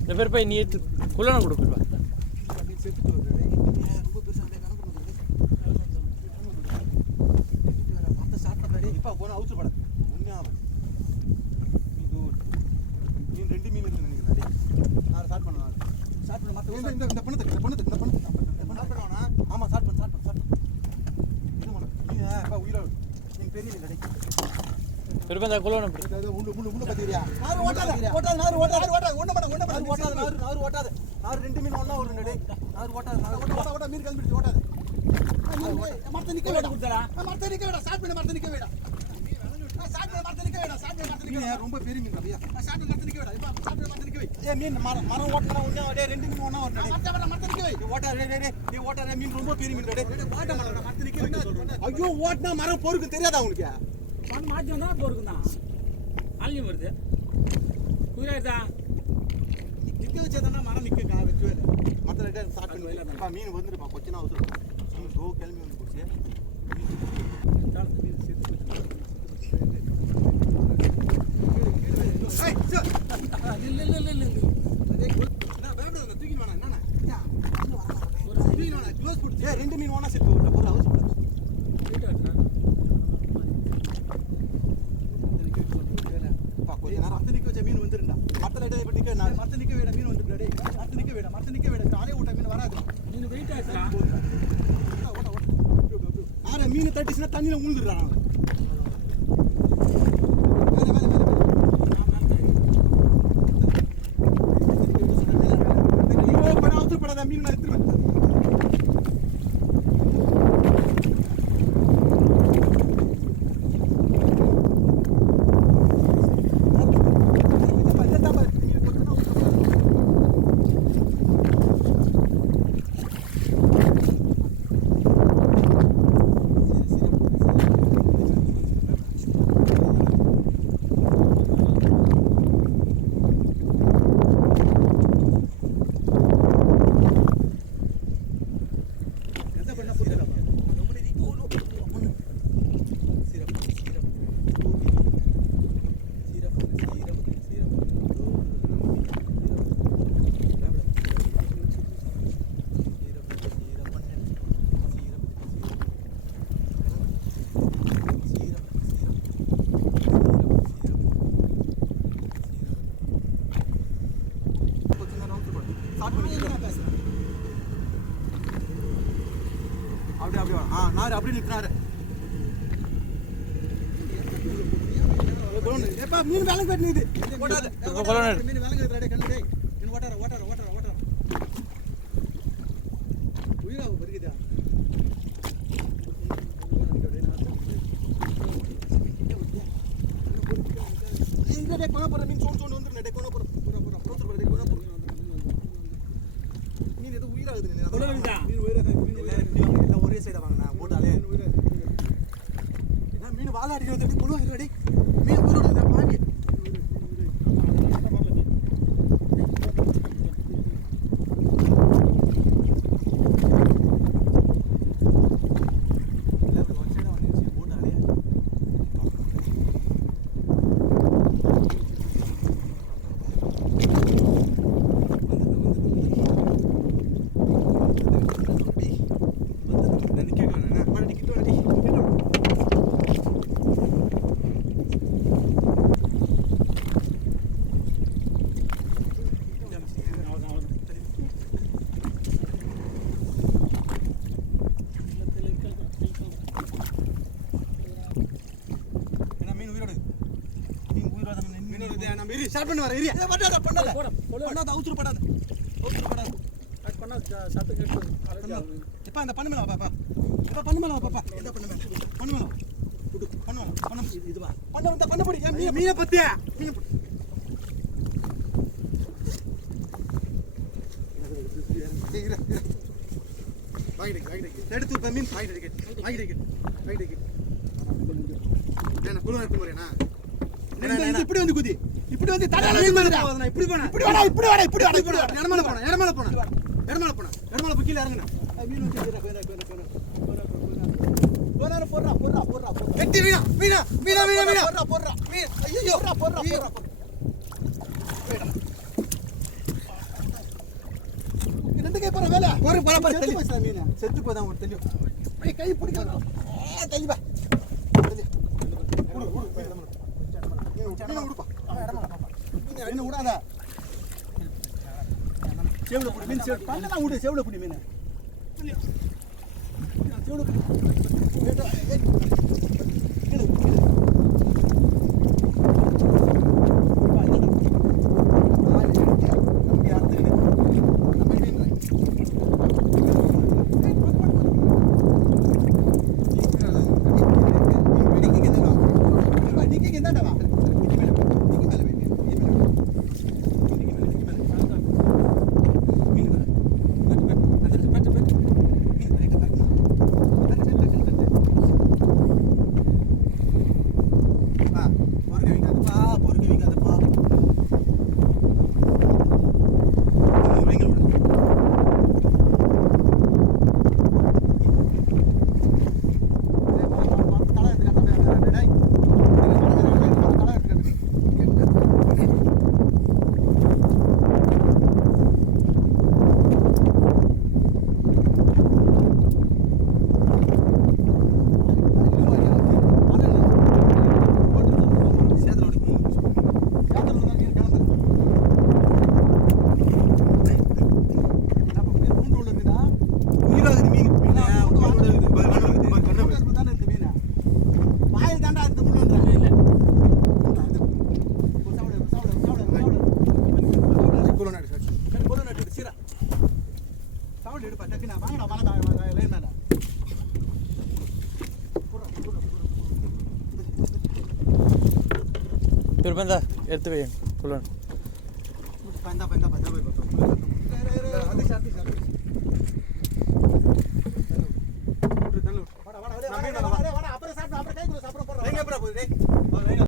இந்த பேர் போய் நீ எடுத்து குள்ளன கொடுப்பா பெருப்பா குள்ளன ரெண்டு மீன் ஒண்ணா ஒரு நடு நார் ஓட்டாத மீன் கிளம்பிட்டு ஓட்டாது மரத்தை நிக்க வேடா குடுடா மரத்தை நிக்க வேடா ஸ்டார்ட் பண்ண மரத்தை நிக்க வேடா ஸ்டார்ட் பண்ண மரத்தை நிக்க வேடா ஸ்டார்ட் பண்ண மரத்தை நிக்க ரொம்ப பெரிய மீன் அப்படியே ஸ்டார்ட் பண்ண மரத்தை நிக்க வேடா இப்ப ஸ்டார்ட் பண்ண மரத்தை நிக்க வை ஏ மீன் மரம் ஓட்டனா ஒண்ணா டேய் ரெண்டு மீன் ஒண்ணா ஒரு நடு மரத்தை நிக்க வை ஓட்டா டேய் நீ ஓட்டாத மீன் ரொம்ப பெரிய மீன் டேய் ஓட்ட மரத்தை நிக்க வேடா சொல்றேன் ஐயோ ஓட்டனா மரம் பொறுக்கு தெரியாதா உங்களுக்கு மரம் மாத்தி வந்தா பொறுக்குதா ஆளி வருது குயிராதா நிக்க வச்சதனா மரம் நிக்க வெச்சுவே மத்த ரெட்ட ஸ்டார்ட் பண்ணுவேல மீன் வந்துருப்பா கொச்சினா அவசரம் மீன் கோ கிளம்பி வந்து போச்சு ரெண்டு மீன் ஒண்ணா செட் ஒரு அவசரம் மீன் வந்துருண்டா மத்த லைட்டா இப்ப நிக்க நான் மத்த நிக்க வேடா மீன் வந்துடா டேய் மத்த நிக்க வேடா காலே ஊட்ட மீன் வராது நீங்க வெயிட் ஆயிடுடா ஓட்ட ஆற மீன் தட்டிச்சுனா தண்ணில ஊந்துறடா நீ ஓ பண அவுத்து படடா மீன் நான் எடுத்துறேன் நார் அப்படி நிற்கிறாரு எப்பா மீன் வேலை கட்டினது ஓட்டாத மீன் வேலை கட்டுறாடே கண்ணு டேய் மீன் ஓட்டார உயிரா வருகுதா இந்த டேய் கோண மீன் சோன் வந்துறே டேய் கோண போற ப்ரோசர் போற கோண போற மீன் ஏதோ உயிராகுது மீன் உயிராகுது எல்லாம் ஒரே சைடா வாங்கனா போட்டாலே என்ன மீன் வாள அடிக்கிறது எப்படி கொளுவா ரெடி மீன் உயிரோட பாவி இன்னொரு நம்ம இரு ஸ்டார்ட் பண்ண வர இரு பண்ணாத பண்ணாத அவுத்துறப்படாத அது பண்ணா சத்தம் கேட்குது இப்ப அந்த பண்ணு மேல பாப்பா இப்ப பண்ணு மேல பாப்பா எந்த பண்ணு மேல பண்ணு மேல குடு பண்ணு இதுவா பண்ண போடி மீனை பத்தியா மீனை இரு எடுத்து இப்ப மீன் வாங்கிட்டு என்ன குளு எடுத்து போறேனா இப்படி வந்து குதி இப்படி வந்து தடால மீன் மேல போறா இப்படி வாடா இடமேல போனா கீழ இறங்குனா மீன் வந்து போறா வெட்டி மீனா போறா மீன் ஐயோ போறா ரெண்டு கை போற வேலை போற தள்ளி போச்சா மீன் செத்து போதா ஒரு தள்ளி கை பிடிக்க தள்ளி பா மீன் விடாத செவல புடி மீன் செவல பண்ணலாம் விடு செவல புடி மீன் செவல புடி बंदा எடுத்து வை குள்ளன் பந்தா போய் வாடா அப்புறம் சாப்பிடு அப்புறம் கை குடு அப்புறம் போறோம் எங்க போறா போய் டேய்